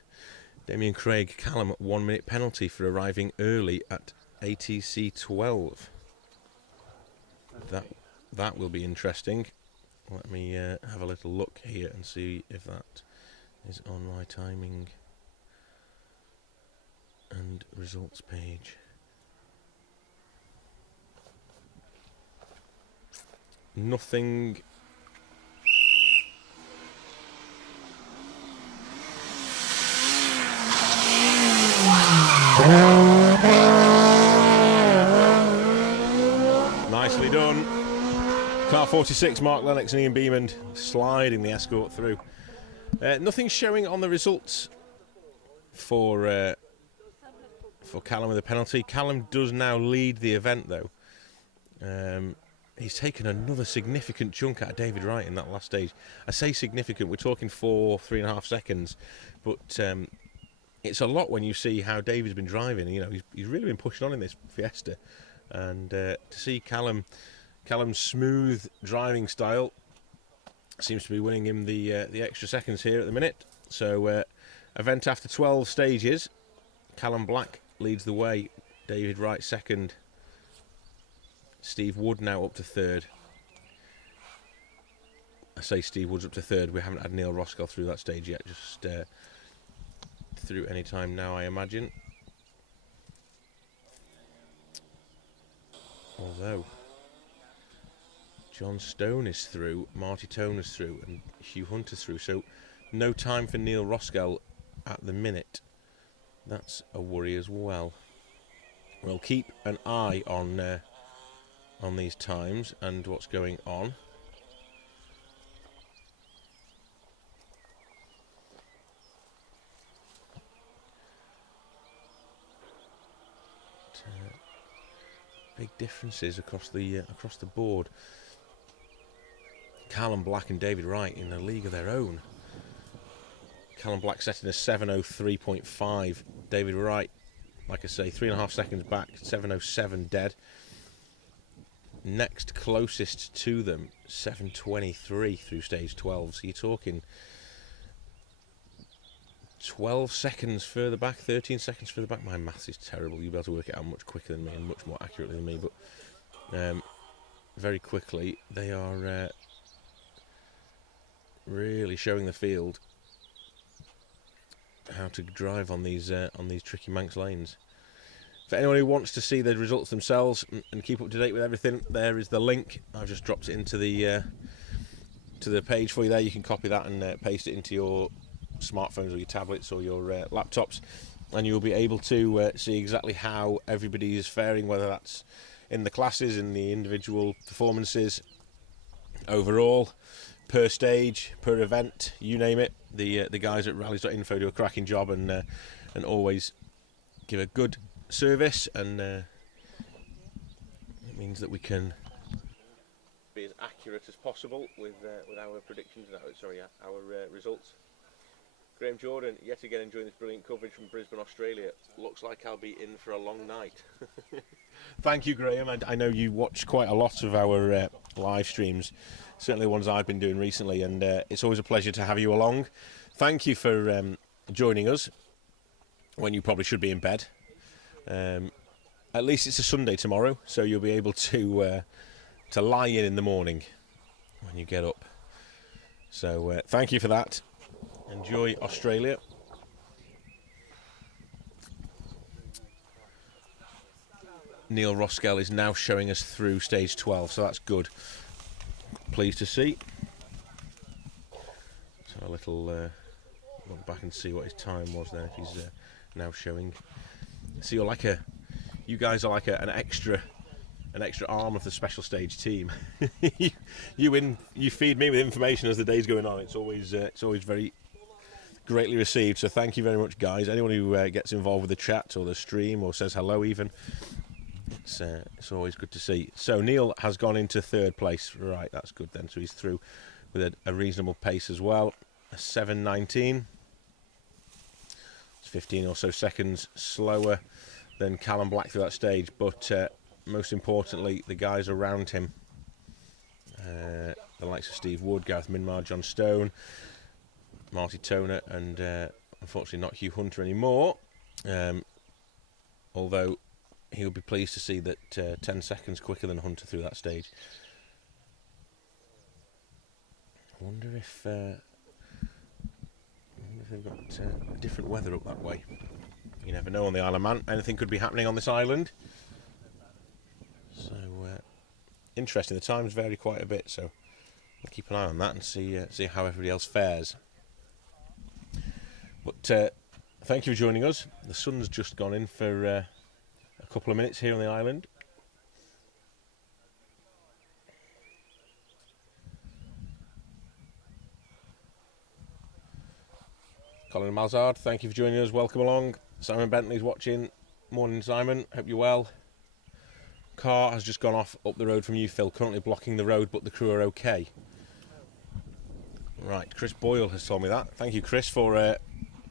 Damien Craig, Callum, 1 minute penalty for arriving early at ATC 12. That will be interesting. Let me have a little look here and see if that is on my timing and results page. Nothing. Nicely done. Car 46, Mark Lennox and Ian Beamond sliding the Escort through. Nothing showing on the results for Callum with a penalty. Callum does now lead the event though. He's taken another significant chunk out of David Wright in that last stage. I say significant, we're talking 3.5 seconds, but it's a lot when you see how David's been driving. You know, he's really been pushing on in this Fiesta, and to see Callum's smooth driving style seems to be winning him the extra seconds here at the minute. So event after 12 stages, Callum Black leads the way, David Wright second, Steve Wood now up to third. I say Steve Wood's up to third, we haven't had Neil Roskell through that stage yet, just through any time now I imagine. Although John Stone is through, Marty Tone is through and Hugh Hunter's through, so no time for Neil Roskell at the minute. That's a worry as well. We'll keep an eye on these times and what's going on. Big differences across the board. Callum Black and David Wright in a league of their own. Callum Black setting a 7:03.5. David Wright, like I say, 3.5 seconds back, 7:07 dead. Next closest to them, 7:23 through stage 12. So you're talking 12 seconds further back, 13 seconds further back. My maths is terrible. You'll be able to work it out much quicker than me and much more accurately than me. But very quickly, they are really showing the field how to drive on these tricky Manx lanes. For anyone who wants to see the results themselves and keep up to date with everything, there is the link. I've just dropped it into the page for you there. You can copy that and paste it into your smartphones or your tablets or your laptops, and you'll be able to see exactly how everybody is faring, whether that's in the classes, in the individual performances, overall, per stage, per event, you name it. The guys at rallies.info do a cracking job and always give a good service, and it means that we can be as accurate as possible with our predictions and our results. Graham Jordan, yet again enjoying this brilliant coverage from Brisbane, Australia. Looks like I'll be in for a long night. Thank you, Graham. And I know you watch quite a lot of our live streams, certainly the ones I've been doing recently, and it's always a pleasure to have you along. Thank you for joining us when you probably should be in bed. At least it's a Sunday tomorrow, so you'll be able to lie in the morning when you get up. So thank you for that. Enjoy Australia. Neil Roskell is now showing us through stage 12, so that's good. Pleased to see. So a little look back and see what his time was then, if he's now showing. So you guys are like an extra arm of the special stage team. you feed me with information as the day's going on. It's always very greatly received, so thank you very much, guys. Anyone who gets involved with the chat or the stream or says hello even, it's always good to see. So Neil has gone into third place. Right, that's good then, so he's through. with a reasonable pace as well. A 7:19. It's 15 or so seconds slower than Callum Black through that stage, but most importantly, the guys around him, the likes of Steve Wood, Gareth Minmar, John Stone, Marty Toner, and unfortunately not Hugh Hunter anymore, although he'll be pleased to see that 10 seconds quicker than Hunter through that stage. I wonder if they've got different weather up that way. You never know on the Isle of Man. Anything could be happening on this island. So, interesting. The times vary quite a bit, so we'll keep an eye on that and see how everybody else fares. But thank you for joining us. The sun's just gone in for a couple of minutes here on the island. Colin Malzard, thank you for joining us. Welcome along. Simon Bentley's watching. Morning, Simon. Hope you're well. Car has just gone off up the road from you, Phil. Currently blocking the road, but the crew are okay. Right, Chris Boyle has told me that. Thank you, Chris, for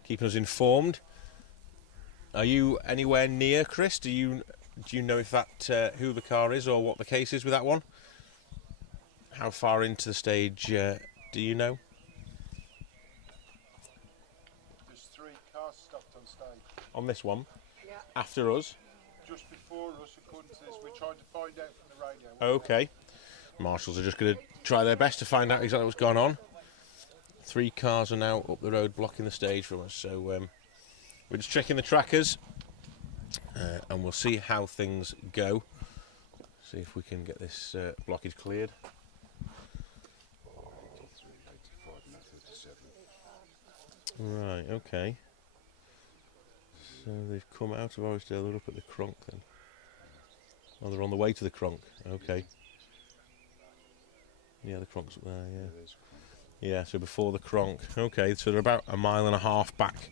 keeping us informed. Are you anywhere near, Chris? Do you know if that who the car is or what the case is with that one? How far into the stage do you know? There's 3 cars stopped on stage. On this one? Yeah. After us? Just before us, according to this, we're trying to find out from the radio. Okay. Marshals are just going to try their best to find out exactly what's going on. 3 cars are now up the road blocking the stage from us, so we're just checking the trackers and we'll see how things go. See if we can get this blockage cleared. Right, okay. So they've come out of Orrisdale, they're up at the Cronk then. Oh, they're on the way to the Cronk, okay. Yeah, the Cronk's up there, yeah. Yeah, so before the Cronk. Okay, so they're about 1.5 miles back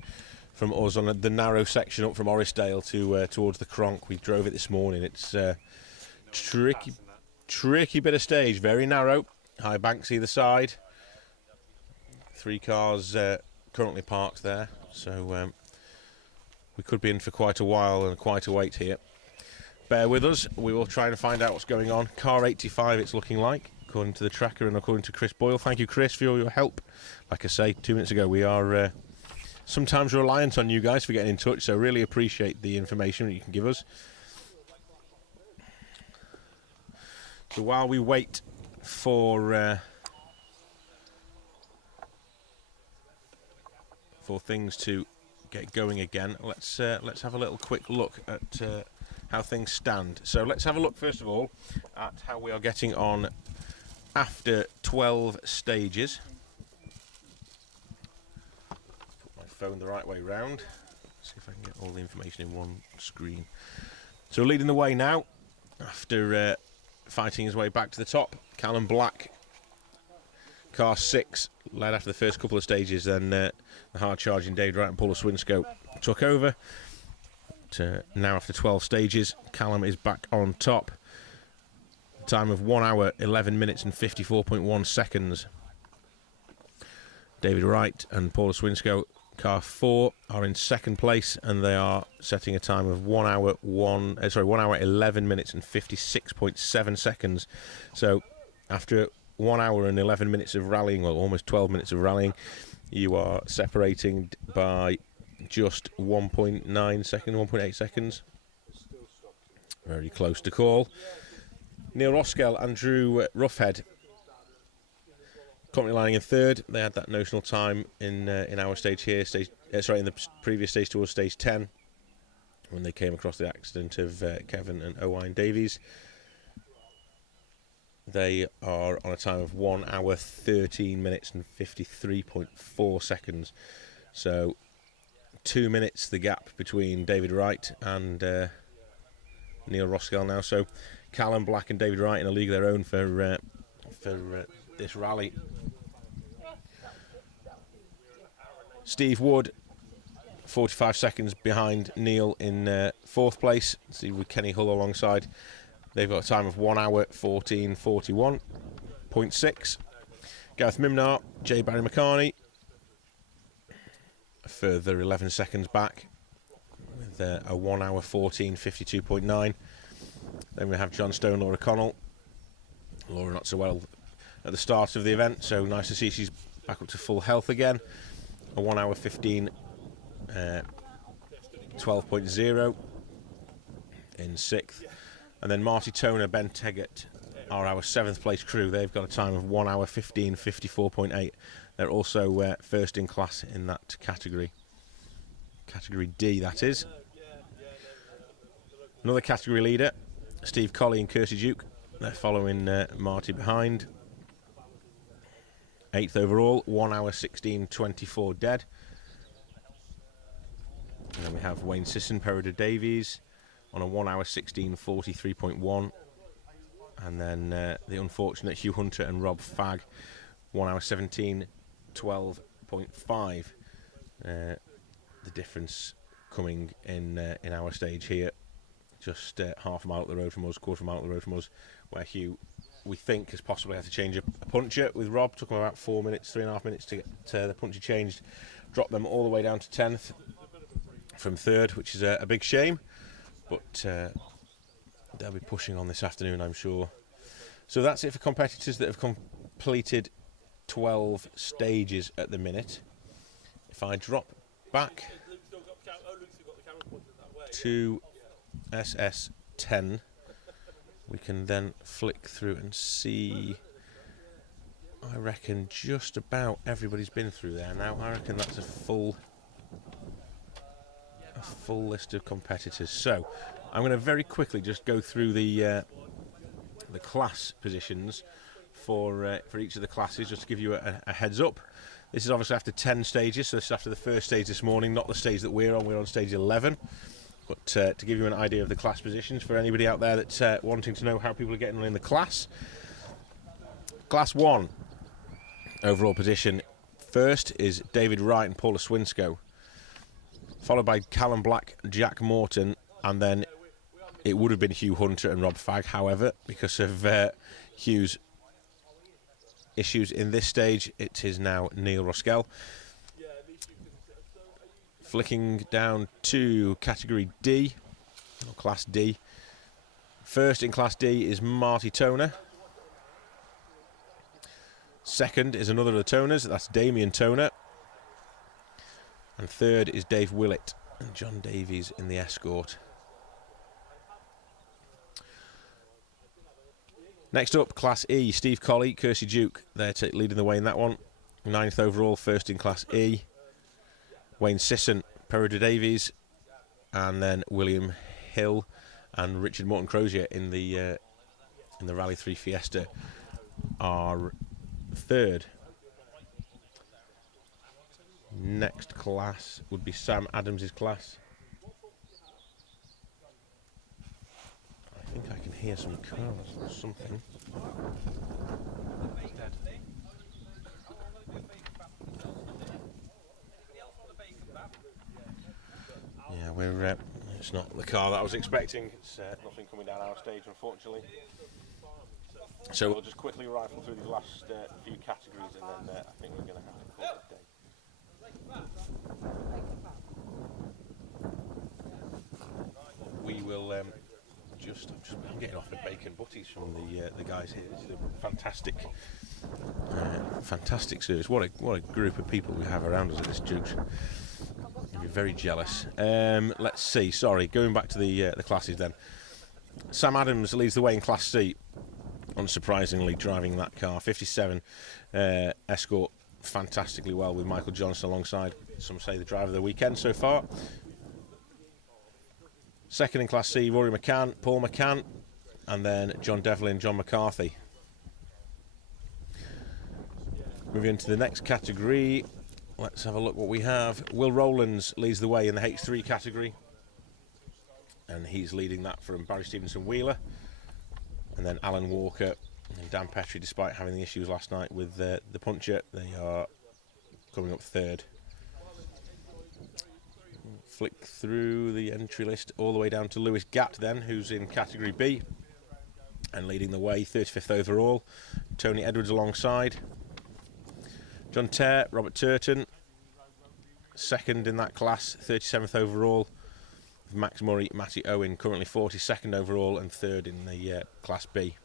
from us on the narrow section up from Orrisdale to towards the Cronk. We drove it this morning. It's tricky bit of stage, very narrow. High banks either side. 3 cars currently parked there, so we could be in for quite a while and quite a wait here. Bear with us, we will try and find out what's going on. Car 85 it's looking like, according to the tracker and according to Chris Boyle. Thank you, Chris, for all your help. Like I say, 2 minutes ago, we are sometimes reliant on you guys for getting in touch, so really appreciate the information that you can give us. So while we wait for things to get going again, let's have a little quick look at how things stand. So let's have a look first of all at how we are getting on after 12 stages. Put my phone the right way round. See if I can get all the information in one screen. So leading the way now after fighting his way back to the top, Callum Black, car 6, led after the first couple of stages, then the hard-charging David Wright and Paula Swinscoe took over. Now after 12 stages, Callum is back on top. Time of 1 hour, 11 minutes and 54.1 seconds. David Wright and Paula Swinscoe, car 4, are in second place, and they are setting a time of 1 hour 11 minutes and 56.7 seconds. So after 1 hour and 11 minutes of rallying, well, almost 12 minutes of rallying, you are separating by just 1.9 seconds, 1.8 seconds. Very close to call. Neil Roskell, Andrew Roughhead, currently lying in third. They had that notional time in our stage here, in the previous stage towards stage 10, when they came across the accident of Kevin and Owain Davies. They are on a time of 1 hour 13 minutes and 53.4 seconds. So 2 minutes the gap between David Wright and Neil Roskell now. So Callum Black and David Wright in a league of their own for this rally. Steve Wood, 45 seconds behind Neil in fourth place. See with Kenny Hull alongside. They've got a time of 1 hour 14:41.6. Gareth Mimnar, J. Barry McCarney, further 11 seconds back with a 1 hour 14:52.9. Then we have John Stone, Laura Connell. Laura not so well at the start of the event, so nice to see she's back up to full health again. A 1 hour 12.0 in 6th. And then Marty Toner, Ben Teggett are our 7th place crew. They've got a time of 1 hour 15:54.8. They're also first in class in that category. Category D, that is. Another category leader, Steve Colley and Kirsty Duke. They're following Marty behind. 8th overall, 1 hour 16:24 dead. And then we have Wayne Sisson, Perida Davies on a 1 hour 16:43.1. And then the unfortunate Hugh Hunter and Rob Fagg, 1 hour 17:12.5. The difference coming in our stage here, just half a mile up the road from us, quarter of a mile up the road from us, where Hugh, we think, has possibly had to change a puncher with Rob. Took him about 4 minutes, 3.5 minutes to get the puncher changed. Dropped them all the way down to 10th from 3rd, which is a big shame. But they'll be pushing on this afternoon, I'm sure. So that's it for competitors that have completed 12 stages at the minute. If I drop back to SS10, we can then flick through and see. I reckon just about everybody's been through there now. I reckon that's a full list of competitors. So I'm going to very quickly just go through the class positions for each of the classes, just to give you a heads up. This is obviously after 10 stages, so this is after the first stage this morning, not the stage that we're on. We're on stage 11. But to give you an idea of the class positions for anybody out there that's wanting to know how people are getting on in the class. Class 1, overall position. First is David Wright and Paula Swinscoe, followed by Callum Black, Jack Morton, and then it would have been Hugh Hunter and Rob Fagg. However, because of Hugh's issues in this stage, it is now Neil Roskell. Flicking down to category D, or class D. First in class D is Marty Toner. Second is another of the Toners, that's Damien Toner. And third is Dave Willett and John Davies in the escort. Next up, Class E, Steve Colley, Kirsty Duke. They're leading the way in that one. 9th overall, first in Class E. Wayne Sisson, Perida Davies, and then William Hill and Richard Morton Crozier in the Rally 3 Fiesta are third. Next class would be Sam Adams's class. I think I can hear some cars or something. Yeah, we're. It's not the car that I was expecting. It's nothing coming down our stage, unfortunately. So we'll just quickly rifle through these last few categories, and then I think we're going to have to call it a day. We will I'm getting offered bacon butties from the guys here. This is a fantastic service. What a group of people we have around us at this Jukes. You'll be very jealous. Let's see. Sorry, going back to the classes then. Sam Adams leads the way in Class C. Unsurprisingly, driving that car, 57 Escort, fantastically well with Michael Johnson alongside. Some say the driver of the weekend so far. Second in Class C, Rory McCann, Paul McCann, and then John Devlin, John McCarthy. Moving into the next category, let's have a look what we have. Will Rowlands leads the way in the H3 category, and he's leading that from Barry Stevenson Wheeler. And then Alan Walker and Dan Petrie, despite having the issues last night with the puncher, they are coming up third. Flick through the entry list all the way down to Lewis Gatt then, who's in category B and leading the way, 35th overall. Tony Edwards alongside. John Tare, Robert Turton, second in that class, 37th overall. Max Murray, Matty Owen, currently 42nd overall and third in the Class B.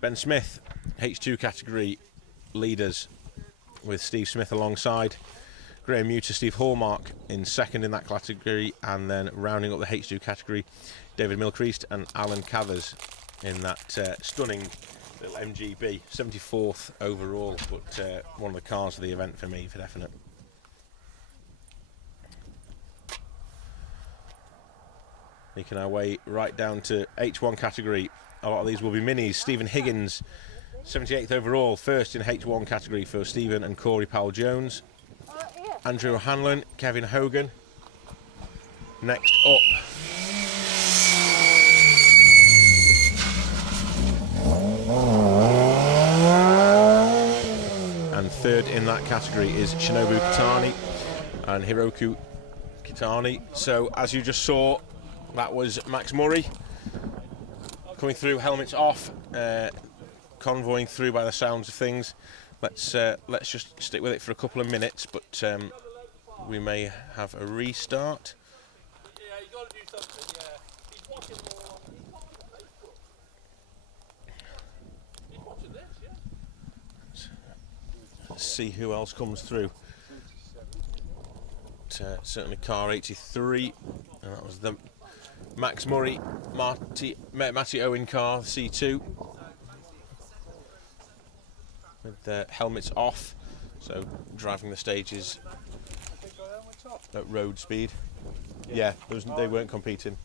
Ben Smith, H2 category leaders with Steve Smith alongside. Graham Muter, Steve Hallmark in second in that category, and then rounding up the H2 category, David Milcreast and Alan Cathers in that stunning little MGB, 74th overall, but one of the cars of the event for me, for definite. Making our way right down to H1 category. A lot of these will be minis. Stephen Higgins, 78th overall, first in H1 category for Stephen and Corey Powell-Jones. Andrew Hanlon, Kevin Hogan. Next up, and third in that category is Shinobu Kitani and Hiroku Kitani. So as you just saw, that was Max Murray coming through, helmets off, convoying through by the sounds of things. Let's just stick with it for a couple of minutes, but we may have a restart. Yeah, you got to do something. Yeah, he's watching more. He's watching this. Yeah. Let's see who else comes through. Certainly car 83, and that was the Max Murray, Matty Owen car, C2, with the helmets off, so driving the stages at road speed. Yeah, they weren't competing.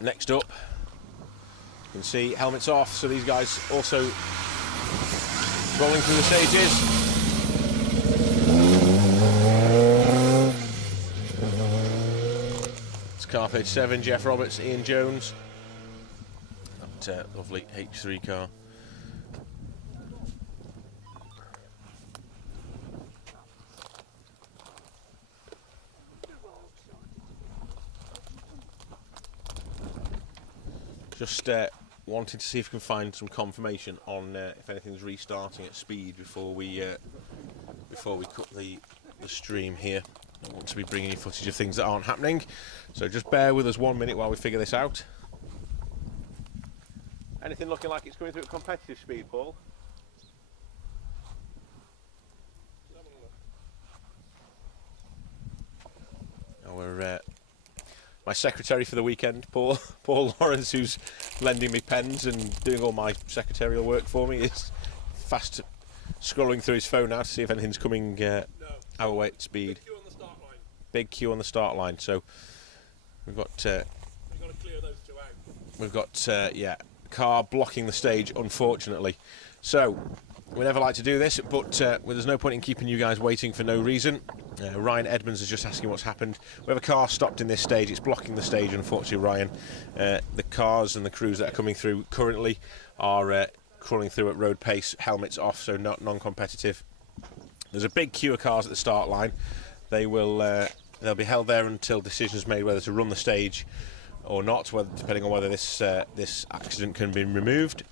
Next up, you can see helmets off, so these guys also rolling through the stages. It's car 37, Jeff Roberts, Ian Jones. That lovely H3 car. Just wanted to see if we can find some confirmation on if anything's restarting at speed before we cut the stream here. I don't want to be bringing you footage of things that aren't happening, so just bear with us 1 minute while we figure this out. Anything looking like it's coming through at competitive speed, Paul? My secretary for the weekend, Paul Lawrence, who's lending me pens and doing all my secretarial work for me, is fast scrolling through his phone now to see if anything's coming our way at speed. Big queue on the start line. Big queue on the start line. So we've got We've got to clear those two out. we've got car blocking the stage, unfortunately. So we never like to do this, but there's no point in keeping you guys waiting for no reason. Ryan Edmonds is just asking what's happened. We have a car stopped in this stage. It's blocking the stage, unfortunately, Ryan. The cars and the crews that are coming through currently are crawling through at road pace, helmets off, so not non-competitive. There's a big queue of cars at the start line. They'll be held there until decisions made whether to run the stage or not, depending on whether this accident can be removed.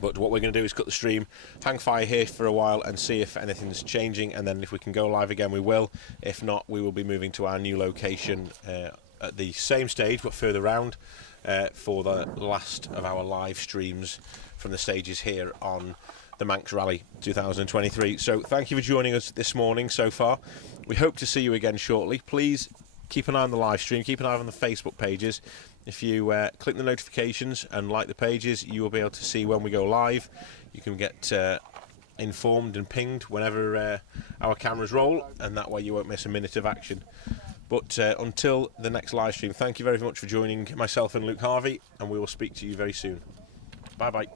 But what we're going to do is cut the stream, hang fire here for a while and see if anything's changing, and then if we can go live again we will. If not, we will be moving to our new location at the same stage but further round for the last of our live streams from the stages here on the Manx Rally 2023. So thank you for joining us this morning so far. We hope to see you again shortly. Please keep an eye on the live stream, keep an eye on the Facebook pages. If you click the notifications and like the pages, you will be able to see when we go live. You can get informed and pinged whenever our cameras roll, and that way you won't miss a minute of action. But until the next live stream, thank you very much for joining myself and Luke Harvey, and we will speak to you very soon. Bye bye.